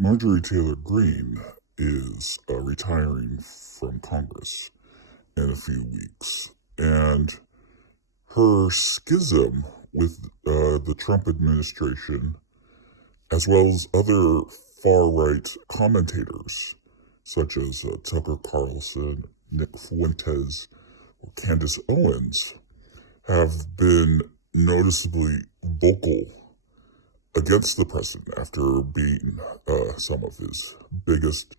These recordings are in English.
Marjorie Taylor Greene is retiring from Congress in a few weeks, and her schism with the Trump administration, as well as other far-right commentators, such as Tucker Carlson, Nick Fuentes, or Candace Owens, have been noticeably vocal against the president after being some of his biggest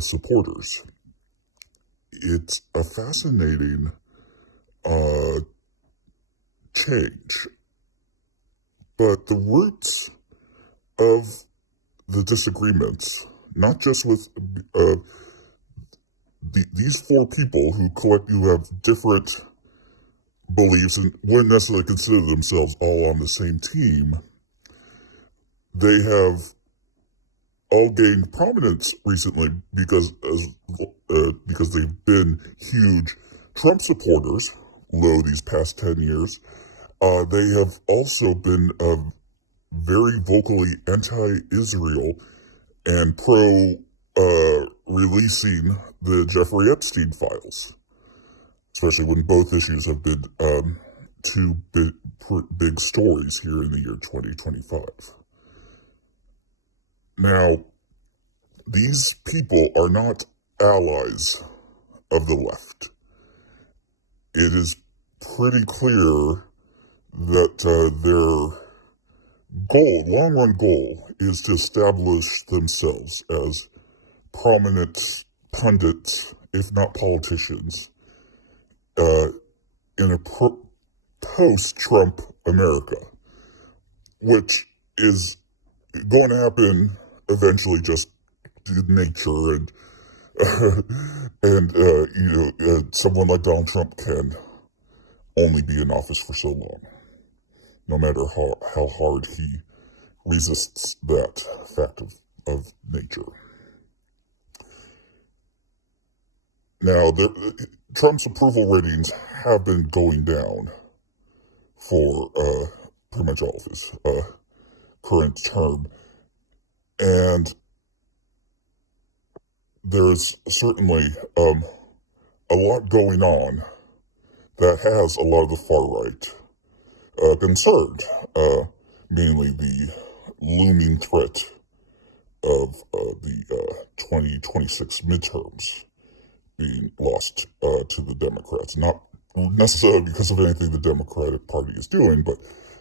supporters. It's a fascinating change, but the roots of the disagreements, not just with these four people who collectively have different beliefs and wouldn't necessarily consider themselves all on the same team, they have all gained prominence recently because they've been huge Trump supporters, these past 10 years. They have also been very vocally anti-Israel and pro-releasing the Jeffrey Epstein files, especially when both issues have been two big stories here in the year 2025. Now, these people are not allies of the left. It is pretty clear that their long-run goal, is to establish themselves as prominent pundits, if not politicians, in a post-Trump America, which is going to happen eventually, just due to nature, and someone like Donald Trump can only be in office for so long, no matter how hard he resists that fact of nature. Now, Trump's approval ratings have been going down for pretty much all of his current term, and there's certainly a lot going on that has a lot of the far right concerned, mainly the looming threat of the 2026 midterms being lost to the Democrats. Not necessarily because of anything the Democratic Party is doing, but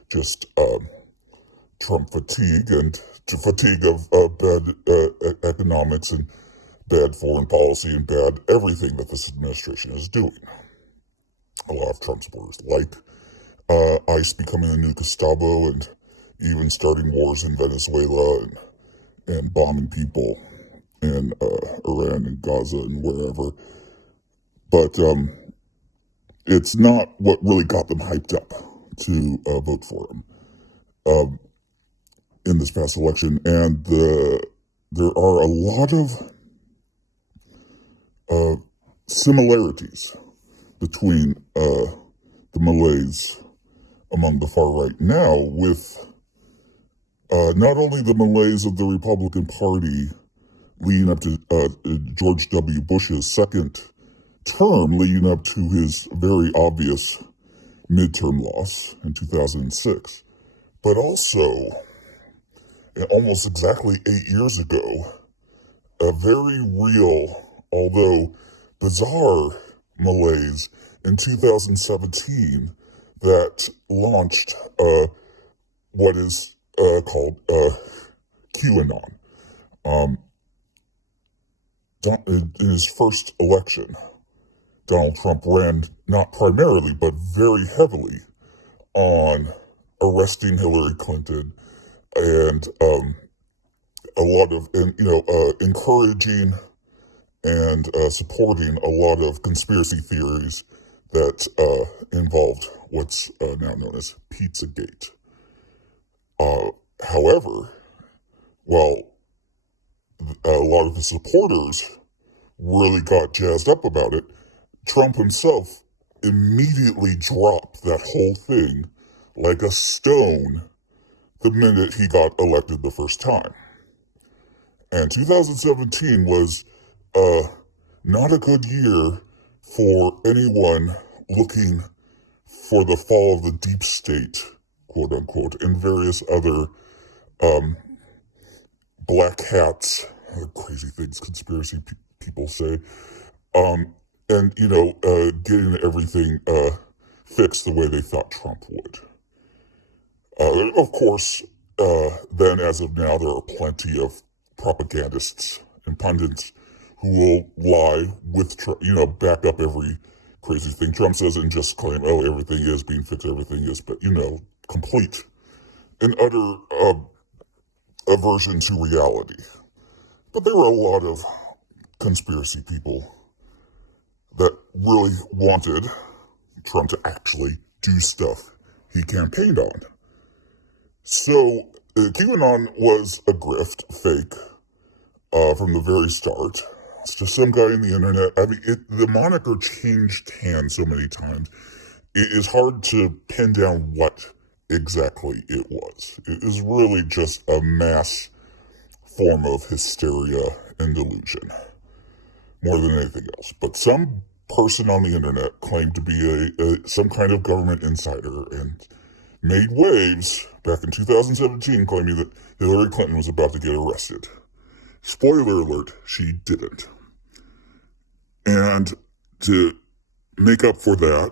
just Trump fatigue and fatigue of bad economics and bad foreign policy and bad everything that this administration is doing. A lot of Trump supporters like ICE becoming the new Gestapo and even starting wars in Venezuela and bombing people in Iran and Gaza and wherever. But it's not what really got them hyped up to vote for him in this past election. And there are a lot of similarities between the malaise among the far right now, with not only the malaise of the Republican Party leading up to George W. Bush's second term, leading up to his very obvious midterm loss in 2006, but also, almost exactly 8 years ago, a very real, although bizarre, malaise in 2017 that launched what is called QAnon. In his first election, Donald Trump ran not primarily, but very heavily on arresting Hillary Clinton and a lot of, encouraging and supporting a lot of conspiracy theories that involved what's now known as Pizzagate. However, while a lot of his supporters really got jazzed up about it, Trump himself immediately dropped that whole thing like a stone the minute he got elected the first time. And 2017 was not a good year for anyone looking for the fall of the deep state, quote unquote, and various other black hats, crazy things conspiracy people say, and, getting everything fixed the way they thought Trump would. Of course, then as of now, there are plenty of propagandists and pundits who will lie with, back up every crazy thing Trump says and just claim, oh, everything is being fixed, everything is, but, complete and utter aversion to reality. But there were a lot of conspiracy people that really wanted Trump to actually do stuff he campaigned on. So QAnon was a grift, fake, from the very start. It's just some guy in the internet. I mean, the moniker changed hands so many times. It is hard to pin down what exactly it was. It is really just a mass form of hysteria and delusion, more than anything else. But some person on the internet claimed to be some kind of government insider and made waves back in 2017 claiming that Hillary Clinton was about to get arrested. Spoiler alert, she didn't. And to make up for that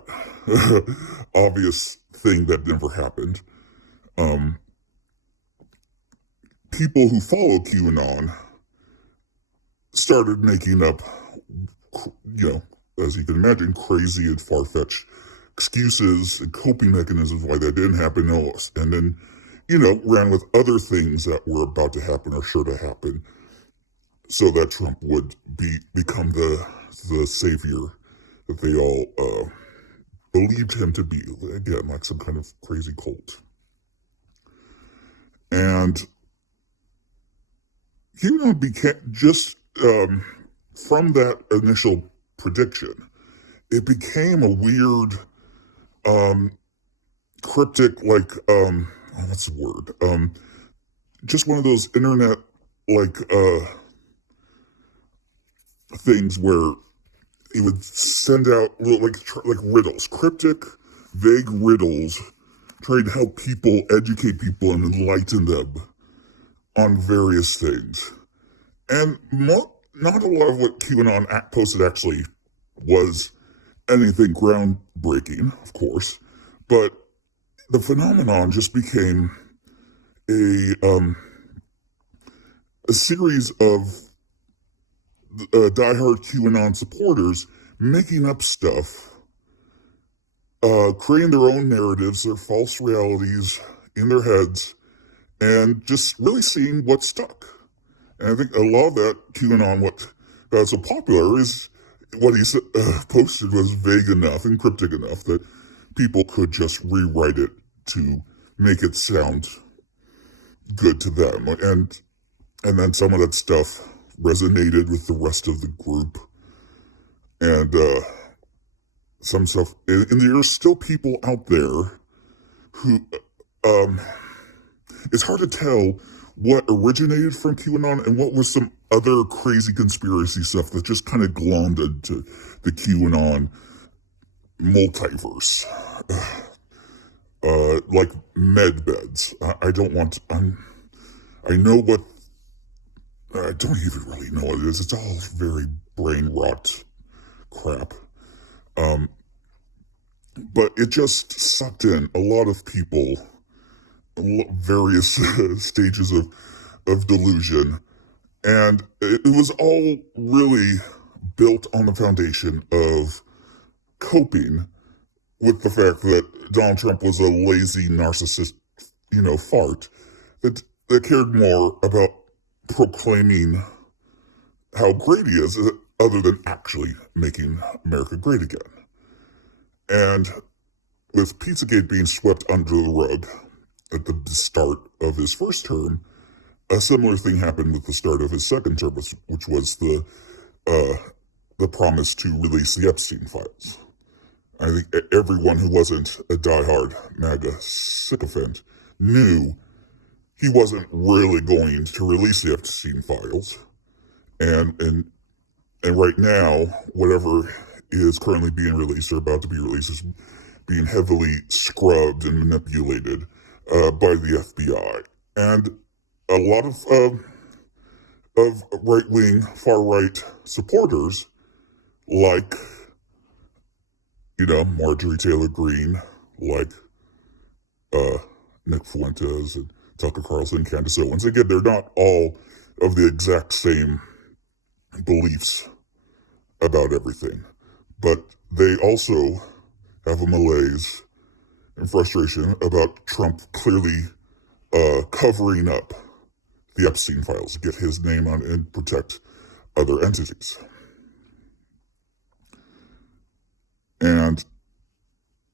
obvious thing that never happened, people who follow QAnon started making up, as you can imagine, crazy and far-fetched excuses and coping mechanisms why that didn't happen, and then, ran with other things that were about to happen or sure to happen, so that Trump would become the savior that they all believed him to be. Again, like some kind of crazy cult. And became just from that initial prediction, it became a weird, cryptic, what's the word? Just one of those internet, things where he would send out little, like riddles, cryptic, vague riddles, trying to help people, educate people, and enlighten them on various things. And not a lot of what QAnon posted actually was anything groundbreaking, of course, but the phenomenon just became a series of diehard QAnon supporters making up stuff, creating their own narratives, their false realities in their heads, and just really seeing what stuck. And I think a lot of that QAnon, what got so popular, is what he posted was vague enough and cryptic enough that people could just rewrite it to make it sound good to them. And then some of that stuff resonated with the rest of the group. And some stuff, and there are still people out there who, it's hard to tell what originated from QAnon and what was some other crazy conspiracy stuff that just kind of glommed into the QAnon multiverse. Like med beds. I don't even really know what it is. It's all very brain rot crap. But it just sucked in a lot of people, various stages of delusion. And it was all really built on the foundation of coping with the fact that Donald Trump was a lazy narcissist, fart that cared more about proclaiming how great he is other than actually making America great again. And with Pizzagate being swept under the rug at the start of his first term, a similar thing happened with the start of his second term, which was the promise to release the Epstein files. I think everyone who wasn't a diehard MAGA sycophant knew he wasn't really going to release the Epstein files. And right now, whatever is currently being released or about to be released is being heavily scrubbed and manipulated by the FBI. And a lot of right-wing, far-right supporters like, Marjorie Taylor Greene, like Nick Fuentes and Tucker Carlson, Candace Owens. Again, they're not all of the exact same beliefs about everything, but they also have a malaise and frustration about Trump clearly covering up the Epstein files, get his name on and protect other entities. And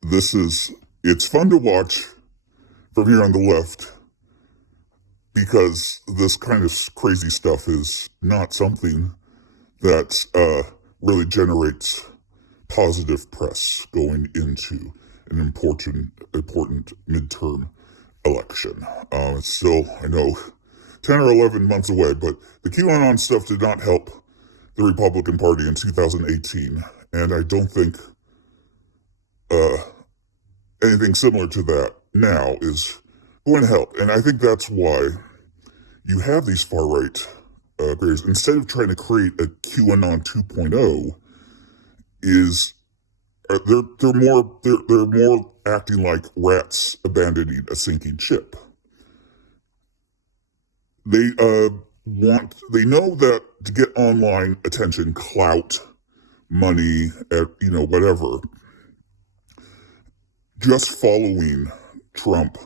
it's fun to watch from here on the left because this kind of crazy stuff is not something that really generates positive press going into an important midterm election. It's still, I know, 10 or 11 months away, but the QAnon stuff did not help the Republican Party in 2018, and I don't think anything similar to that now is going to help. And I think that's why you have these far-right creators, instead of trying to create a QAnon 2.0, they're more acting like rats abandoning a sinking ship. They know that to get online attention, clout, money, whatever, just following Trump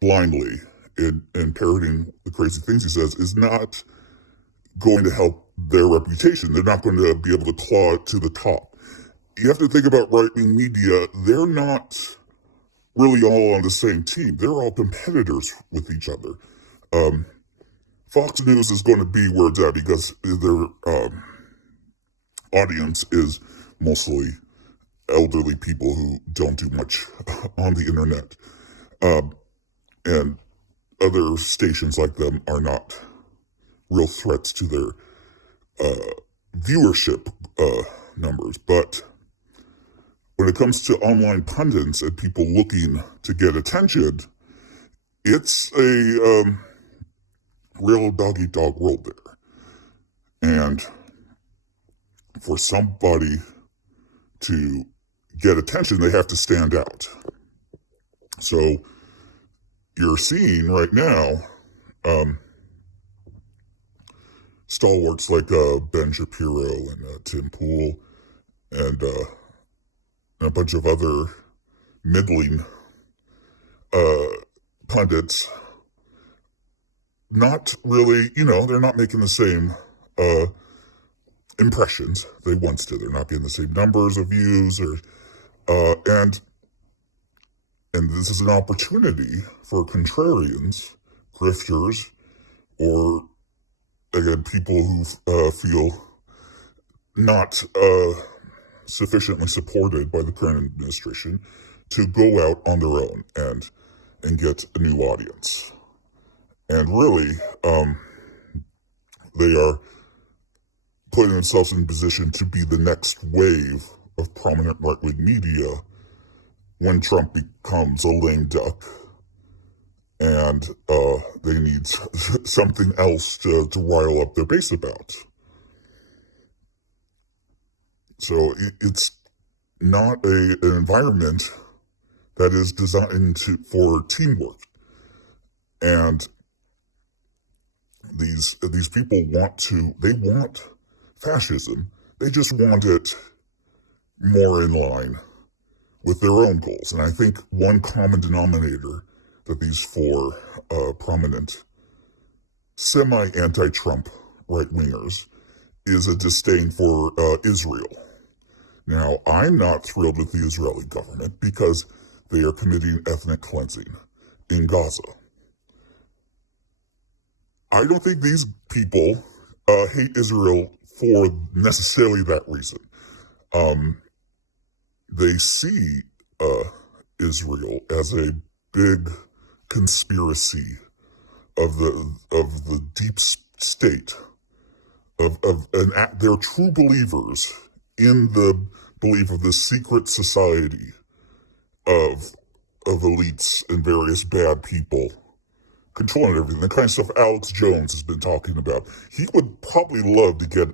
blindly and parroting the crazy things he says is not going to help their reputation. They're not going to be able to claw it to the top. You have to think about right-wing media. They're not really all on the same team. They're all competitors with each other. Fox News is going to be where it's at because their audience is mostly elderly people who don't do much on the internet. And other stations like them are not real threats to their viewership numbers. But when it comes to online pundits and people looking to get attention, it's a real dog-eat-dog world there. And for somebody to get attention, they have to stand out. So you're seeing right now stalwarts like Ben Shapiro and Tim Pool and a bunch of other middling pundits not really, they're not making the same impressions they once did. They're not getting the same numbers of views, and this is an opportunity for contrarians, grifters, or again people who feel not sufficiently supported by the current administration to go out on their own and get a new audience. And really, they are putting themselves in position to be the next wave of prominent right-wing media when Trump becomes a lame duck and they need something else to rile up their base about. So it's not an environment that is designed for teamwork. And these people want fascism. They just want it more in line with their own goals. And I think one common denominator that these four prominent semi-anti-Trump right-wingers is a disdain for Israel. Now, I'm not thrilled with the Israeli government because they are committing ethnic cleansing in Gaza. I don't think these people hate Israel for necessarily that reason. They see Israel as a big conspiracy of the deep state and they're true believers in the belief of this secret society of elites and various bad people controlling everything. The kind of stuff Alex Jones has been talking about. He would probably love to get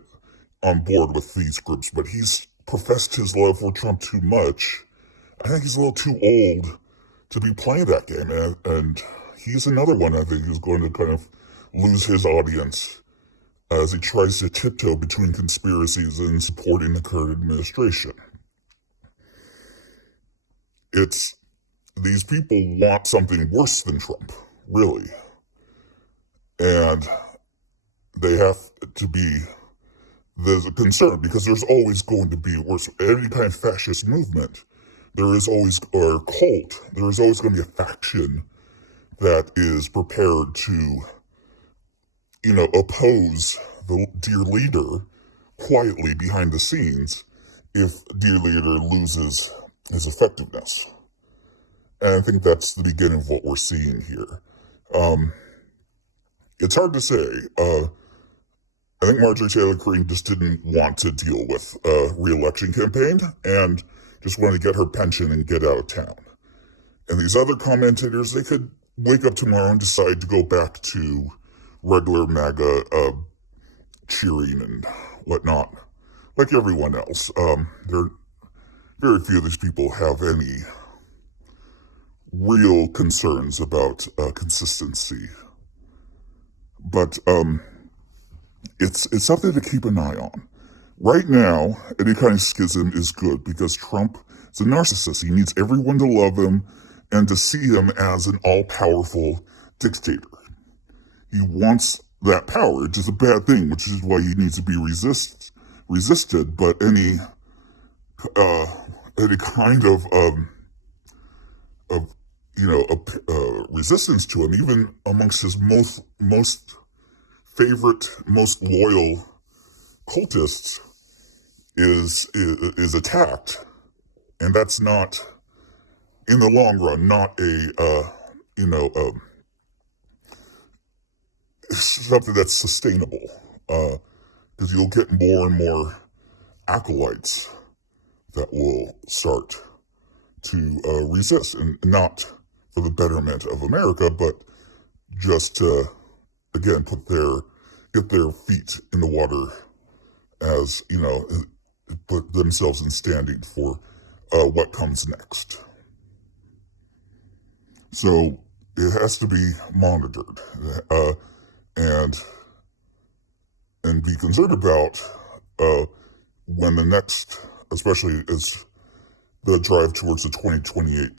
on board with these groups, but he's professed his love for Trump too much. I think he's a little too old to be playing that game, and he's another one I think who's going to kind of lose his audience as he tries to tiptoe between conspiracies and supporting the current administration. These people want something worse than Trump, really. And they have to be, there's a concern because there's always going to be worse. Any kind of fascist movement, there is always, or cult, there is always going to be a faction that is prepared to, oppose the dear leader quietly behind the scenes if dear leader loses his effectiveness. And I think that's the beginning of what we're seeing here. It's hard to say. I think Marjorie Taylor Greene just didn't want to deal with a re-election campaign and just wanted to get her pension and get out of town. And these other commentators, they could wake up tomorrow and decide to go back to regular MAGA cheering and whatnot, like everyone else. Very few of these people have any real concerns about consistency. But it's something to keep an eye on. Right now, any kind of schism is good because Trump is a narcissist. He needs everyone to love him and to see him as an all-powerful dictator. He wants that power, which is a bad thing, which is why he needs to be resisted. But any kind of resistance to him, even amongst his most favorite, most loyal cultists, is attacked, and that's not, in the long run, not something that's sustainable, because you'll get more and more acolytes that will start to resist, and not for the betterment of America, but just to, again, get their feet in the water, as put themselves in standing for what comes next. So it has to be monitored, and be concerned about when the next, especially as the drive towards the 2028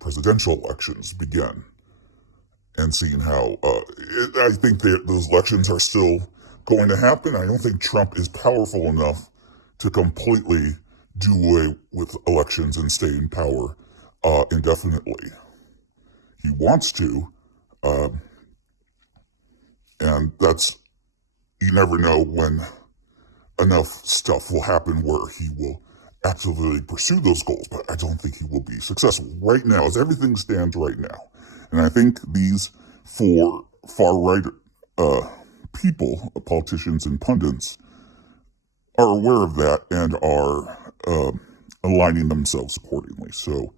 presidential elections begin, and seeing how I think those elections are still going to happen. I don't think Trump is powerful enough to completely do away with elections and stay in power indefinitely. He wants to, and you never know when enough stuff will happen where he will actively pursue those goals, but I don't think he will be successful right now, as everything stands right now. And I think these four far-right people, politicians and pundits, are aware of that and are aligning themselves accordingly. So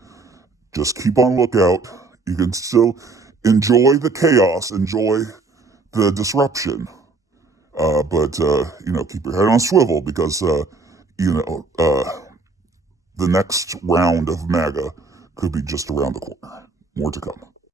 just keep on lookout. You can still enjoy the chaos, enjoy the disruption, but keep your head on a swivel, because the next round of MAGA could be just around the corner. More to come.